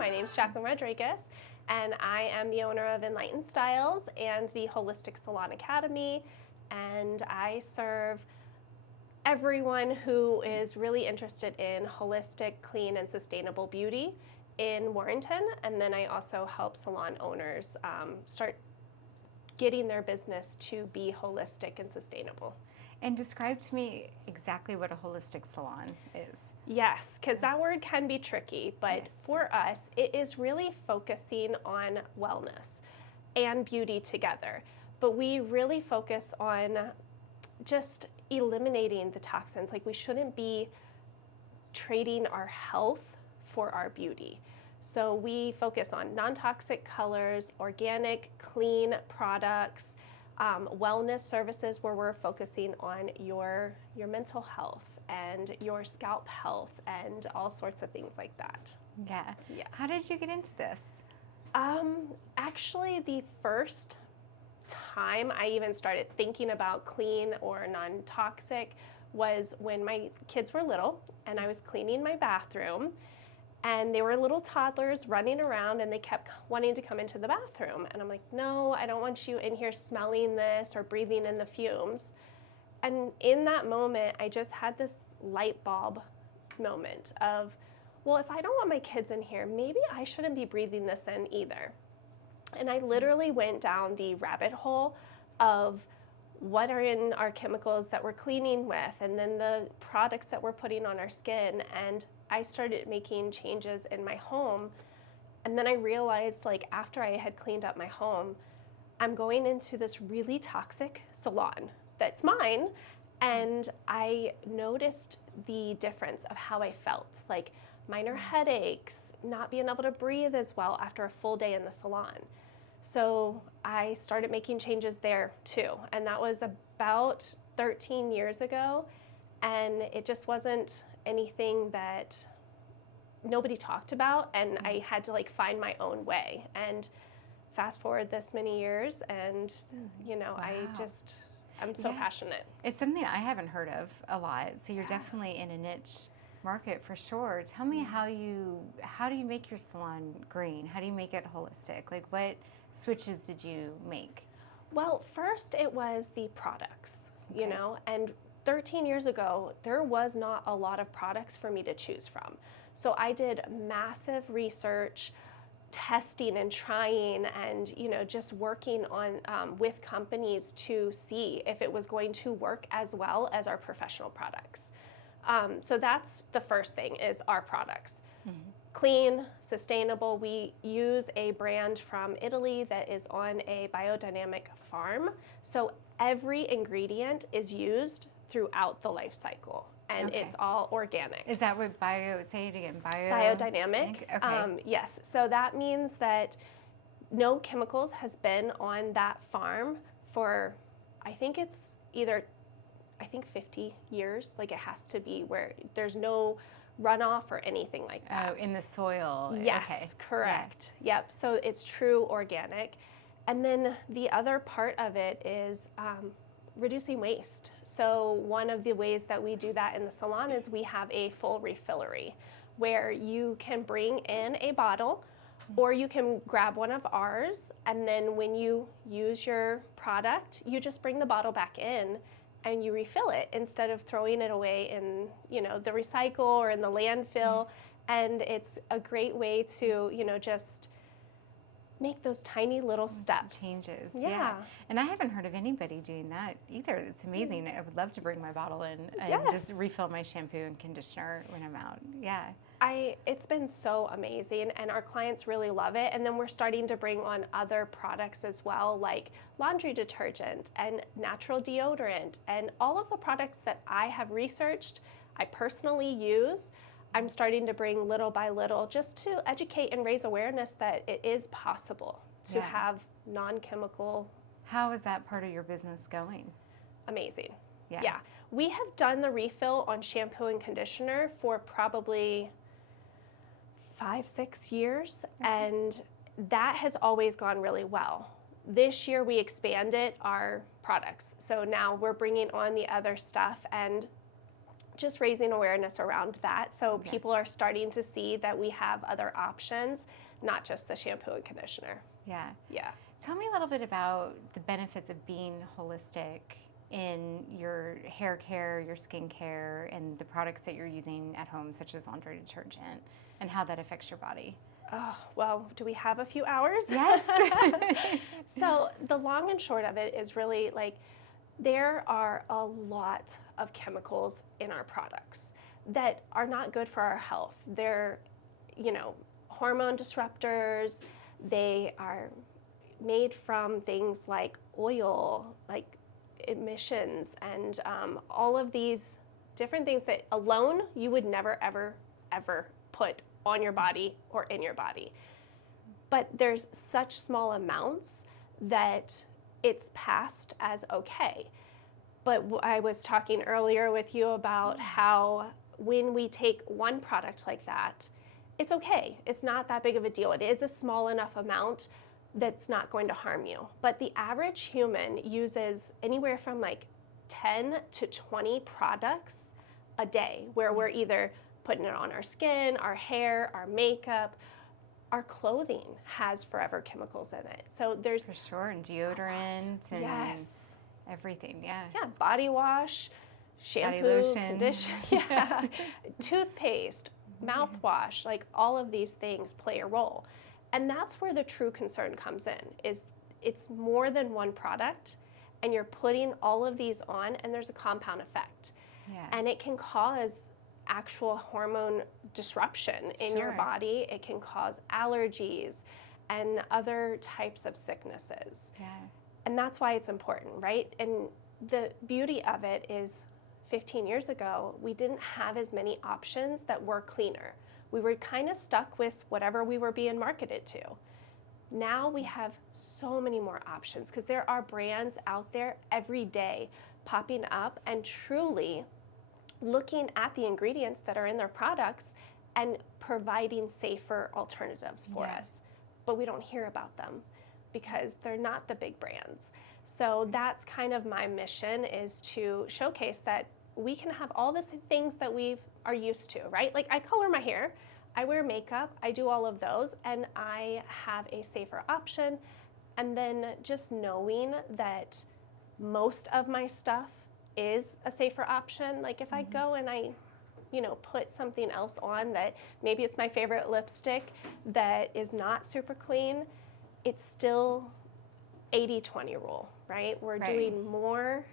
My name's Jacquelyn Rodriguez, and I am the owner of Enlightened Styles and the Holistic Salon Academy, and I serve everyone who is really interested in holistic, clean, and sustainable beauty in Warrenton, and then I also help salon owners start getting their business to be holistic and sustainable. And describe to me exactly what a holistic salon is. Yes, because that word can be tricky, but Yes. for us, it is really focusing on wellness and beauty together. But we really focus on just eliminating the toxins. Like, we shouldn't be trading our health for our beauty. So we focus on non-toxic colors, organic, clean products, wellness services where we're focusing on your mental health and your scalp health and all sorts of things like that. Yeah. Yeah. How did you get into this? Actually, the first time I even started thinking about clean or non-toxic was when my kids were little and I was cleaning my bathroom. And they were little toddlers running around and they kept wanting to come into the bathroom. And I'm like, no, I don't want you in here smelling this or breathing in the fumes. And in that moment, I just had this light bulb moment of, well, if I don't want my kids in here, maybe I shouldn't be breathing this in either. And I literally went down the rabbit hole of what are in our chemicals that we're cleaning with, and then the products that we're putting on our skin. And I started making changes in my home. And then I realized, like, after I had cleaned up my home, I'm going into this really toxic salon that's mine. And I noticed the difference of how I felt, like minor headaches, not being able to breathe as well after a full day in the salon. So I started making changes there too. And that was about 13 years ago. And it just wasn't anything that nobody talked about. And I had to like find my own way. And fast forward this many years and, you know, Wow. I'm so passionate. It's something I haven't heard of a lot. So you're definitely in a niche market for sure. Tell me how do you make your salon green? How do you make it holistic? Like, what switches did you make? Well, first it was the products, you know, and 13 years ago, there was not a lot of products for me to choose from. So I did massive research, testing and trying, and, you know, just working on with companies to see if it was going to work as well as our professional products. So that's the first thing, is our products. Clean, sustainable. We use a brand from Italy that is on a biodynamic farm. So every ingredient is used throughout the life cycle, and it's all organic. Is that what say it again, biodynamic? Okay. Yes. So that means that no chemicals has been on that farm for, I think 50 years. Like, it has to be where there's no runoff or anything like that. Oh, in the soil. Yes, okay. correct. Yeah. Yep. So it's true organic. And then the other part of it is reducing waste. So one of the ways that we do that in the salon is we have a full refillery where you can bring in a bottle or you can grab one of ours, and then when you use your product, you just bring the bottle back in and you refill it instead of throwing it away in, you know, the recycle or in the landfill. And it's a great way to, you know, just make those tiny little steps. Changes. Yeah. And I haven't heard of anybody doing that either. It's amazing. I would love to bring my bottle in and just refill my shampoo and conditioner when I'm out. Yeah. It's been so amazing, and our clients really love it. And then we're starting to bring on other products as well, like laundry detergent and natural deodorant, and all of the products that I have researched, I personally use. I'm starting to bring little by little, just to educate and raise awareness that it is possible to have non-chemical. How is that part of your business going? Amazing. Yeah. We have done the refill on shampoo and conditioner for probably 5-6 years, and that has always gone really well. This year we expanded our products, so now we're bringing on the other stuff and just raising awareness around that. So Okay. people are starting to see that we have other options, not just the shampoo and conditioner. Yeah. Yeah. Tell me a little bit about the benefits of being holistic in your hair care, your skin care, and the products that you're using at home, such as laundry detergent, and how that affects your body. Oh, well, do we have a few hours? Yes. So the long and short of it is really like there are a lot of chemicals in our products that are not good for our health. They're, hormone disruptors. They are made from things like oil, like emissions, and all of these different things that alone you would never, ever, ever put on your body or in your body. But there's such small amounts that it's passed as okay. But I was talking earlier with you about how when we take one product like that, it's okay. It's not that big of a deal. It is a small enough amount that's not going to harm you. But the average human uses anywhere from like 10 to 20 products a day, where we're either putting it on our skin, our hair, our makeup. Our clothing has forever chemicals in it. So there's For sure, and deodorant and yes. everything, yeah. Yeah, body wash, shampoo, lotion. conditioner, yeah, toothpaste, mouthwash, like all of these things play a role. And that's where the true concern comes in, is it's more than one product and you're putting all of these on and there's a compound effect. Yeah. And it can cause actual hormone disruption in your Sure. body. It can cause allergies and other types of sicknesses. Yeah. And that's why it's important, right? And the beauty of it is 15 years ago, we didn't have as many options that were cleaner. We were kind of stuck with whatever we were being marketed to. Now we have so many more options because there are brands out there every day popping up and truly looking at the ingredients that are in their products and providing safer alternatives for us. But we don't hear about them because they're not the big brands. So that's kind of my mission, is to showcase that we can have all the things that we are used to, right? Like I color my hair, I wear makeup, I do all of those, and I have a safer option. And then just knowing that most of my stuff is a safer option. Like if I go and I, put something else on that maybe it's my favorite lipstick that is not super clean, it's still 80-20 rule, right? We're doing more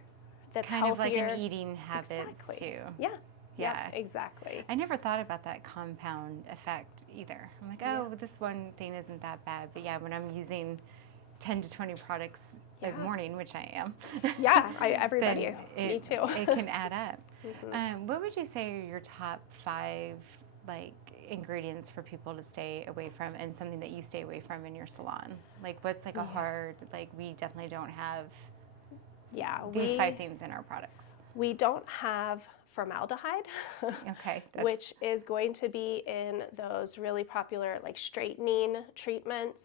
that's kind healthier. of like an eating habits Exactly. too. Yeah. Yeah. Exactly. I never thought about that compound effect either. I'm like, oh, this one thing isn't that bad. But yeah, when I'm using 10 to 20 products a morning, which I am. Yeah, everybody. Then Me too. It can add up. What would you say are your top 5 ingredients for people to stay away from, and something that you stay away from in your salon? Like what's a hard, we definitely don't have these 5 things in our products. We don't have formaldehyde, okay, which is going to be in those really popular straightening treatments.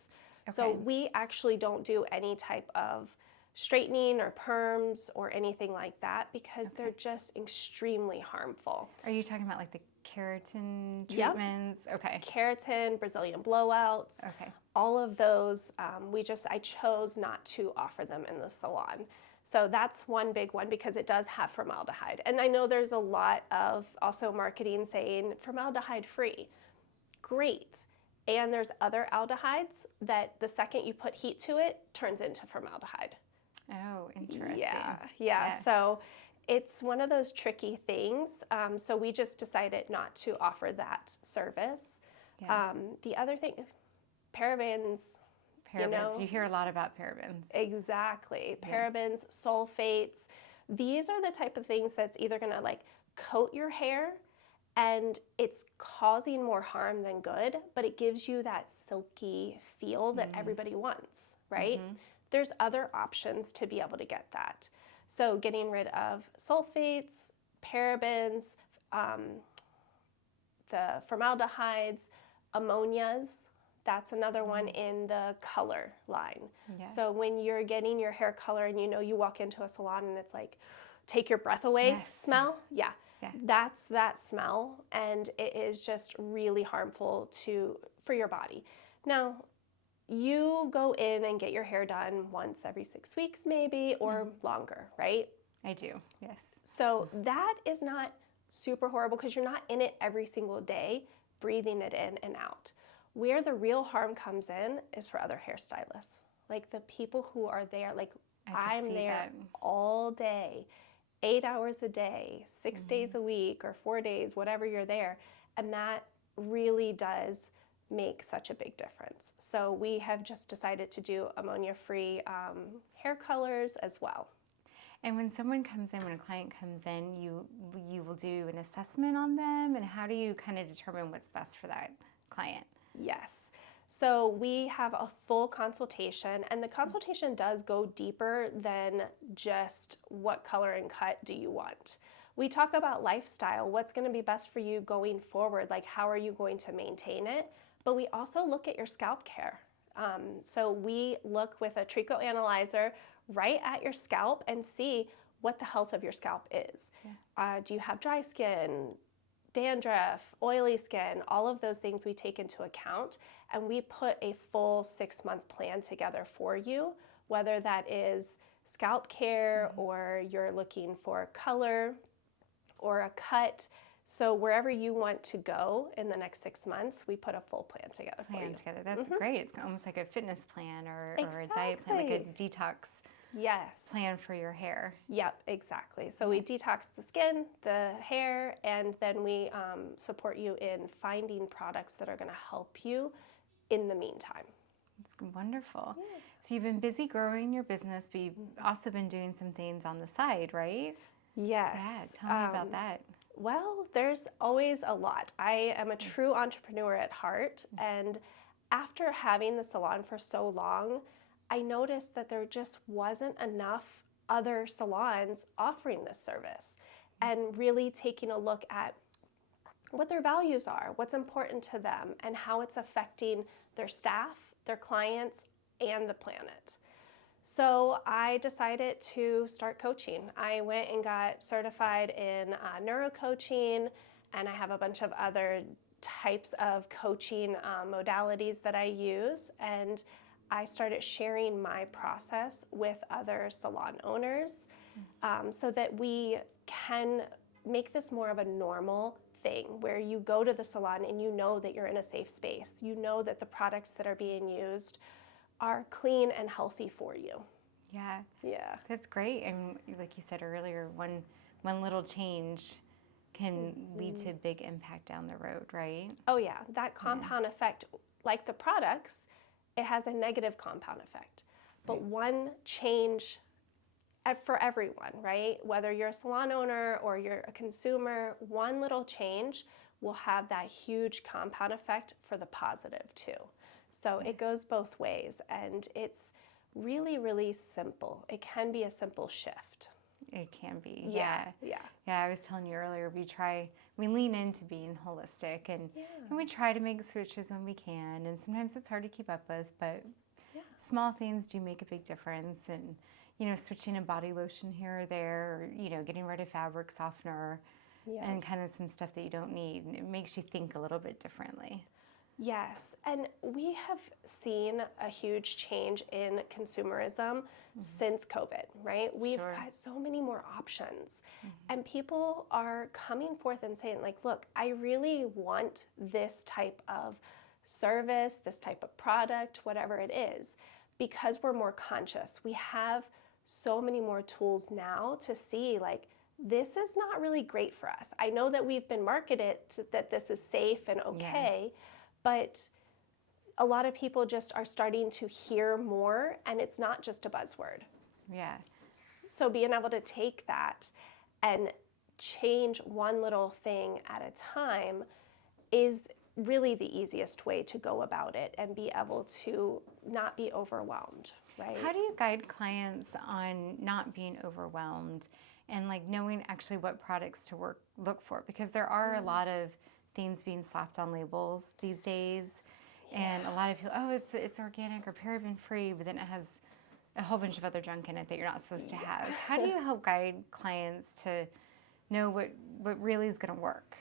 Okay. So we actually don't do any type of straightening or perms or anything like that because they're just extremely harmful. Are you talking about the keratin treatments? Yep. Okay. Keratin, Brazilian blowouts. Okay. All of those, I chose not to offer them in the salon. So that's one big one because it does have formaldehyde. And I know there's a lot of also marketing saying formaldehyde free. Great. And there's other aldehydes that the second you put heat to it turns into formaldehyde. Oh, interesting. Yeah. So it's one of those tricky things. So we just decided not to offer that service. Yeah. The other thing, parabens. You hear a lot about parabens. Exactly. Parabens, sulfates. These are the type of things that's either going to coat your hair and it's causing more harm than good, but it gives you that silky feel that everybody wants, right? Mm-hmm. There's other options to be able to get that. So getting rid of sulfates, parabens, the formaldehydes, ammonias. That's another one in the color line. Yeah. So when you're getting your hair color and you walk into a salon and it's take your breath away smell, Yeah. That's that smell, and it is just really harmful for your body. Now, you go in and get your hair done once every 6 weeks maybe, or longer, right? I do, yes. So that is not super horrible because you're not in it every single day, breathing it in and out. Where the real harm comes in is for other hairstylists. Like the people who are there, like I'm there all day, 8 hours a day, 6 days a week, or 4 days, whatever you're there. And that really does make such a big difference. So we have just decided to do ammonia-free hair colors as well. And when someone comes in, when a client comes in, you will do an assessment on them, and how do you kind of determine what's best for that client? Yes. So we have a full consultation, and the consultation does go deeper than just what color and cut do you want. We talk about lifestyle, what's going to be best for you going forward, like how are you going to maintain it, but we also look at your scalp care. So we look with a Trico analyzer right at your scalp and see what the health of your scalp is. Yeah. Do you have dry skin, dandruff, oily skin? All of those things we take into account, and we put a full 6-month plan together for you, whether that is scalp care or you're looking for color or a cut. So wherever you want to go in the next 6 months, we put a full plan together for you. That's great. It's almost like a fitness plan or a diet plan, like a detox plan for your hair. Yep, exactly. So we detox the skin, the hair, and then we support you in finding products that are going to help you in the meantime. It's wonderful. Yeah. So you've been busy growing your business, but you've also been doing some things on the side, right? Yes. Yeah, tell me about that. Well, there's always a lot. I am a true entrepreneur at heart, and after having the salon for so long, I noticed that there just wasn't enough other salons offering this service, and really taking a look at what their values are, what's important to them, and how it's affecting their staff, their clients, and the planet. So I decided to start coaching. I went and got certified in neurocoaching, and I have a bunch of other types of coaching modalities that I use. And I started sharing my process with other salon owners so that we can make this more of a normal thing where you go to the salon and you know that you're in a safe space. You know that the products that are being used are clean and healthy for you. Yeah. Yeah. That's great. And like you said earlier, one little change can lead to a big impact down the road, right? Oh yeah, that compound effect, like the products, it has a negative compound effect. But one change for everyone, right? Whether you're a salon owner or you're a consumer, one little change will have that huge compound effect for the positive too. So it goes both ways, and it's really, really simple. It can be a simple shift. It can be, Yeah. I was telling you earlier, we lean into being holistic, and we try to make switches when we can, and sometimes it's hard to keep up with, but small things do make a big difference. And switching a body lotion here or there, or getting rid of fabric softener and kind of some stuff that you don't need, and it makes you think a little bit differently. Yes, and we have seen a huge change in consumerism since COVID, right? We've got so many more options, and people are coming forth and saying, like, look, I really want this type of service, this type of product, whatever it is, because we're more conscious. We have so many more tools now to see, like, this is not really great for us. I know that we've been marketed that this is safe and okay, but a lot of people just are starting to hear more, and it's not just a buzzword. Yeah. So being able to take that and change one little thing at a time is really the easiest way to go about it and be able to not be overwhelmed, right? How do you guide clients on not being overwhelmed and like knowing actually what products to look for? Because there are a lot of things being slapped on labels these days, and a lot of people, it's organic or paraben free, but then it has a whole bunch of other junk in it that you're not supposed to have. How do you help guide clients to know what really is going to work?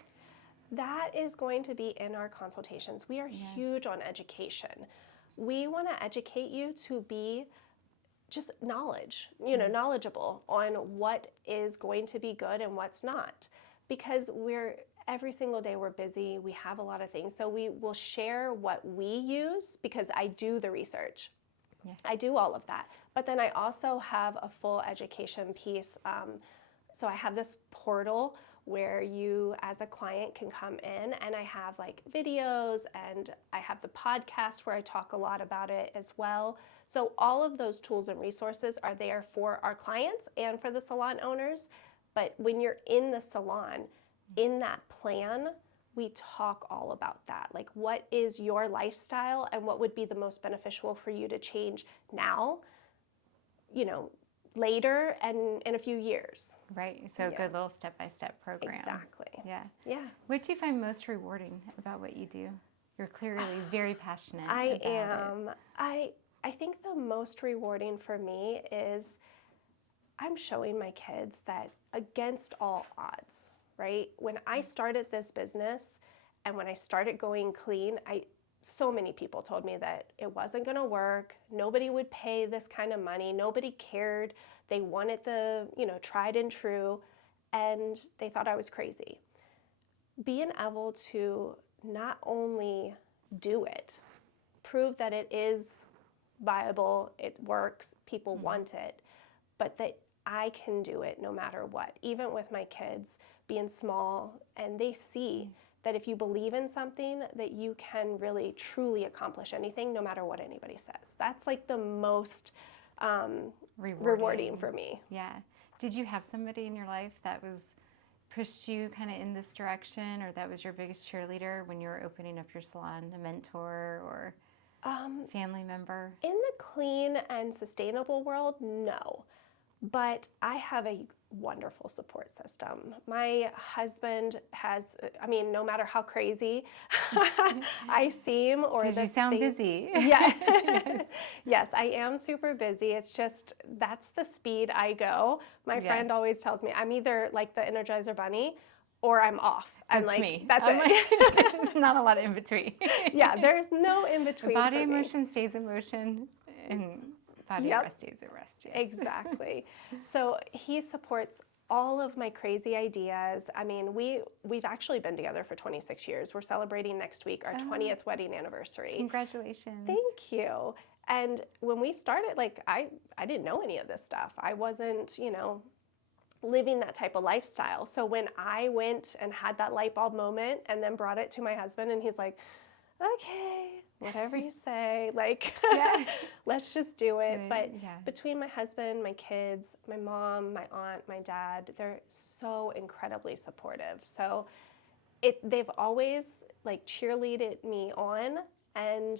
That is going to be in our consultations. We are huge on education. We want to educate you to be just knowledgeable on what is going to be good and what's not. Because every single day we're busy, we have a lot of things. So we will share what we use, because I do the research. Yeah. I do all of that. But then I also have a full education piece. So I have this portal where you as a client can come in, and I have like videos, and I have the podcast where I talk a lot about it as well. So all of those tools and resources are there for our clients and for the salon owners. But when you're in the salon, in that plan, we talk all about that. Like, what is your lifestyle and what would be the most beneficial for you to change now, later and in a few years. Right. So a good little step-by-step program. Exactly. Yeah. Yeah. What do you find most rewarding about what you do? You're clearly very passionate about it. I think the most rewarding for me is I'm showing my kids that against all odds, right? When I started this business and when I started going clean, so many people told me that it wasn't going to work. Nobody would pay this kind of money. Nobody cared. They wanted the, tried and true, and they thought I was crazy. Being able to not only do it, prove that it is viable, it works, people want it, but that I can do it no matter what, even with my kids being small, and they see that if you believe in something, that you can really truly accomplish anything no matter what anybody says. That's like the most rewarding for me. Yeah. Did you have somebody in your life that pushed you kind of in this direction, or that was your biggest cheerleader when you were opening up your salon, a mentor or family member? In the clean and sustainable world, no. But I have a wonderful support system. My husband has, no matter how crazy I seem, or because you sound busy. Yeah. Yes, I am super busy. It's just, that's the speed I go. My friend always tells me I'm either like the Energizer Bunny or I'm off. That's me. That's it. There's not a lot of in between. Yeah, there's no in between. Body emotion stays in motion, and body rest stays at rest. Yes. Exactly. So he supports all of my crazy ideas. We've actually been together for 26 years. We're celebrating next week our 20th wedding anniversary. Congratulations. Thank you. And when we started, I didn't know any of this stuff. I wasn't, living that type of lifestyle. So when I went and had that light bulb moment and then brought it to my husband, and he's like, okay, whatever you say, let's just do it. But between my husband, my kids, my mom, my aunt, my dad, they're so incredibly supportive. So they've always cheerleaded me on, and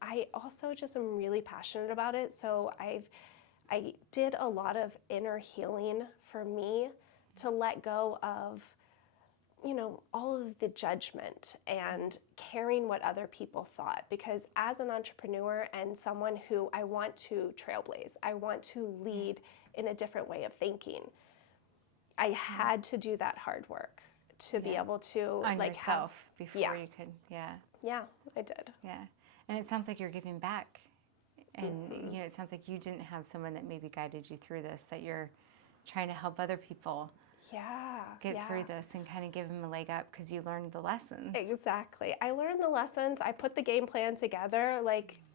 I also just am really passionate about it. So I did a lot of inner healing for me to let go of all of the judgment and caring what other people thought. Because as an entrepreneur and someone who I want to trailblaze, I want to lead in a different way of thinking, I had to do that hard work to be able to on yourself before you could. Yeah, I did. Yeah. And it sounds like you're giving back. And it sounds like you didn't have someone that maybe guided you through this, that you're trying to help other people get through this and kind of give them a leg up because you learned the lessons. Exactly. I learned the lessons. I put the game plan together.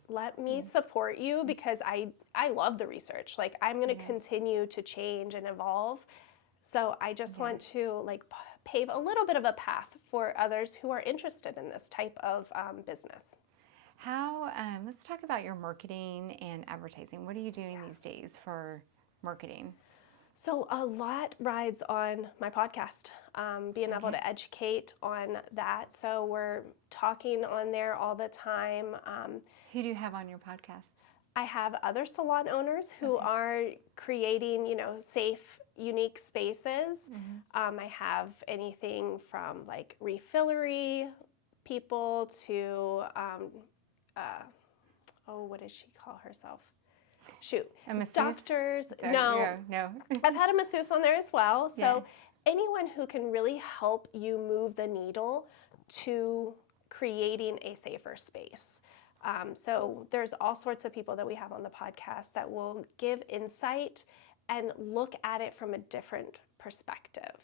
Let me support you, because I love the research. I'm going to continue to change and evolve. So I just want to pave a little bit of a path for others who are interested in this type of business. How, let's talk about your marketing and advertising. What are you doing these days for marketing? So a lot rides on my podcast, being able to educate on that. So we're talking on there all the time. Who do you have on your podcast? I have other salon owners who are creating, safe, unique spaces. I have anything from refillery people to, what does she call herself? Shoot. A masseuse? Doctors. No. I've had a masseuse on there as well. So anyone who can really help you move the needle to creating a safer space. So there's all sorts of people that we have on the podcast that will give insight and look at it from a different perspective,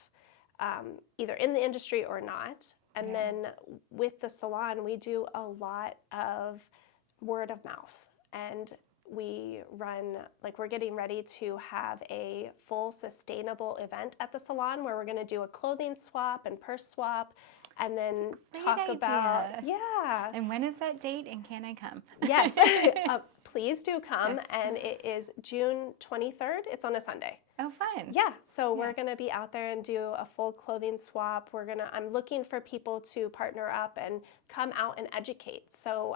either in the industry or not. And then with the salon, we do a lot of word of mouth, and we run, like, we're getting ready to have a full sustainable event at the salon where we're going to do a clothing swap and purse swap, and then talk about, And when is that date, and can I come? Yes, please do come. And it is June 23rd. It's on a Sunday. Oh, fun. Yeah, so we're going to be out there and do a full clothing swap. I'm looking for people to partner up and come out and educate, so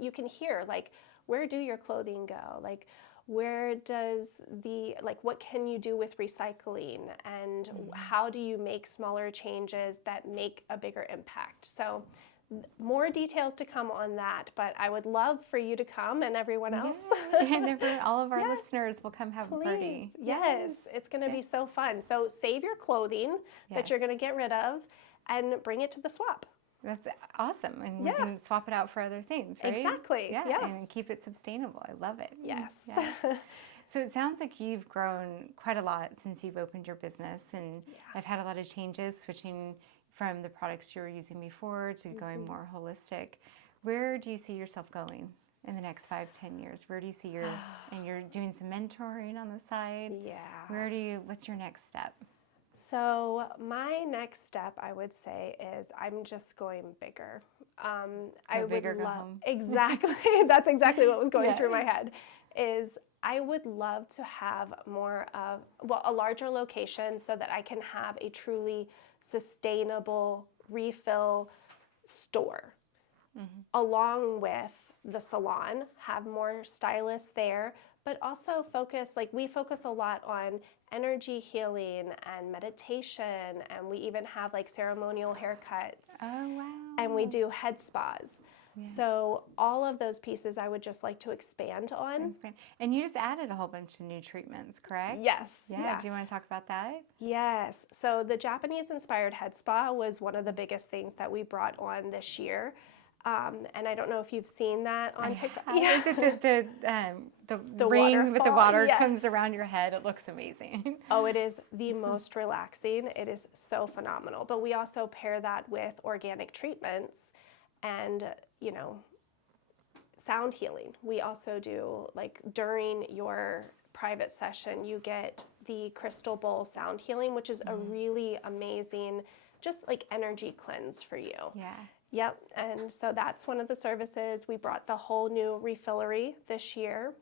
you can hear, like, where do your clothing go? Like, where does what can you do with recycling? And how do you make smaller changes that make a bigger impact? So more details to come on that, but I would love for you to come, and everyone else. And all of our listeners will come have a party. Yes, it's going to be so fun. So save your clothing that you're going to get rid of and bring it to the swap. That's awesome. And you can swap it out for other things, right? Exactly. Yeah. And keep it sustainable. I love it. Yes. Yeah. So it sounds like you've grown quite a lot since you've opened your business, and I've had a lot of changes, switching from the products you were using before to going more holistic. Where do you see yourself going in the next 5-10 years? Where do you see and you're doing some mentoring on the side? Yeah. What's your next step? So my next step, I would say, is I'm just going bigger. Go home. Exactly. That's exactly what was going through my head. Is I would love to have a larger location so that I can have a truly sustainable refill store, along with the salon, have more stylists there, but also we focus a lot on energy healing and meditation, and we even have like ceremonial haircuts. Oh, wow. And we do head spas. Yeah. So all of those pieces I would just like to expand on. And you just added a whole bunch of new treatments, correct? Yes. Yeah. Do you want to talk about that? Yes. So the Japanese-inspired head spa was one of the biggest things that we brought on this year. And I don't know if you've seen that on TikTok. Is it the ring with the water comes around your head? It looks amazing. Oh, it is the most relaxing. It is so phenomenal. But we also pair that with organic treatments and, sound healing. We also do, like, during your private session, you get the crystal bowl sound healing, which is a really amazing, just like energy cleanse for you. Yeah. Yep, and so that's one of the services. We brought the whole new refillery this year,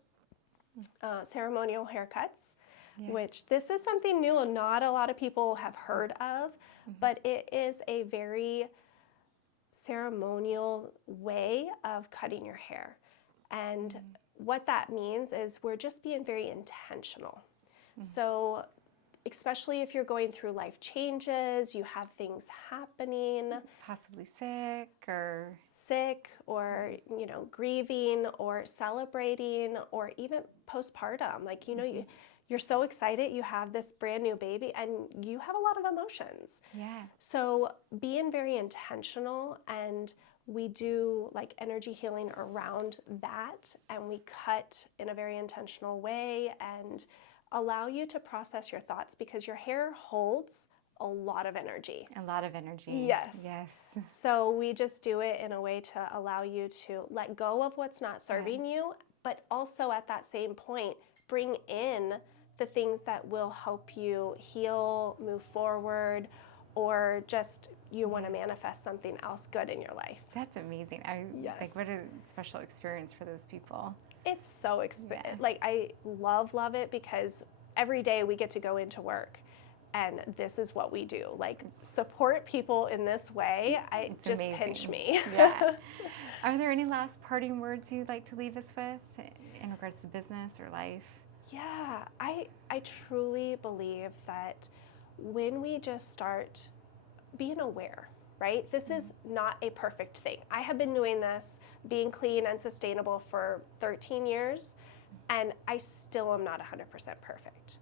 ceremonial haircuts, which this is something new and not a lot of people have heard of, but it is a very ceremonial way of cutting your hair. And what that means is we're just being very intentional. So especially if you're going through life changes, you have things happening. Possibly sick or grieving or celebrating, or even postpartum. Like, you're so excited, you have this brand new baby and you have a lot of emotions. Yeah. So being very intentional, and we do like energy healing around that, and we cut in a very intentional way and allow you to process your thoughts, because your hair holds a lot of energy. A lot of energy. Yes. So we just do it in a way to allow you to let go of what's not serving you, but also at that same point, bring in the things that will help you heal, move forward, or just you want to manifest something else good in your life. That's amazing. Like, what a special experience for those people. It's so like, I love it, because every day we get to go into work and this is what we do. Like, support people in this way. It's just amazing. Pinch me. Yeah. Are there any last parting words you'd like to leave us with in regards to business or life? Yeah, I truly believe that when we just start being aware, right? This is not a perfect thing. I have been doing this, being clean and sustainable, for 13 years, and I still am not 100% perfect.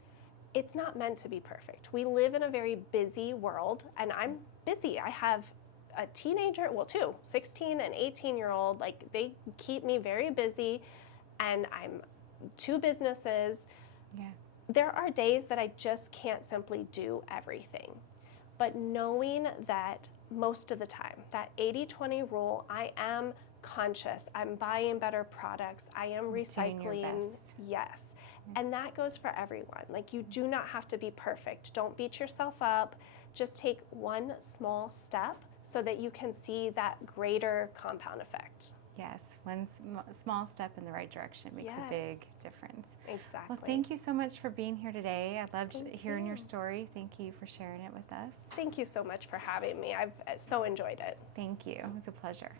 it's not meant to be perfect. We live in a very busy world, and I'm busy. I have a teenager, well, two, 16 and 18-year-old, like they keep me very busy, and I'm two businesses. Yeah. There are days that I just can't simply do everything. But knowing that most of the time, that 80-20 rule, I am conscious, I'm buying better products, I am recycling. Doing your best. Yes. And that goes for everyone. Like, you do not have to be perfect. Don't beat yourself up. Just take one small step so that you can see that greater compound effect. Yes, one small step in the right direction makes a big difference. Exactly. Well, thank you so much for being here today. I loved hearing your you. story. Thank you for sharing it with us. Thank you so much for having me. I've so enjoyed it. Thank you. It was a pleasure.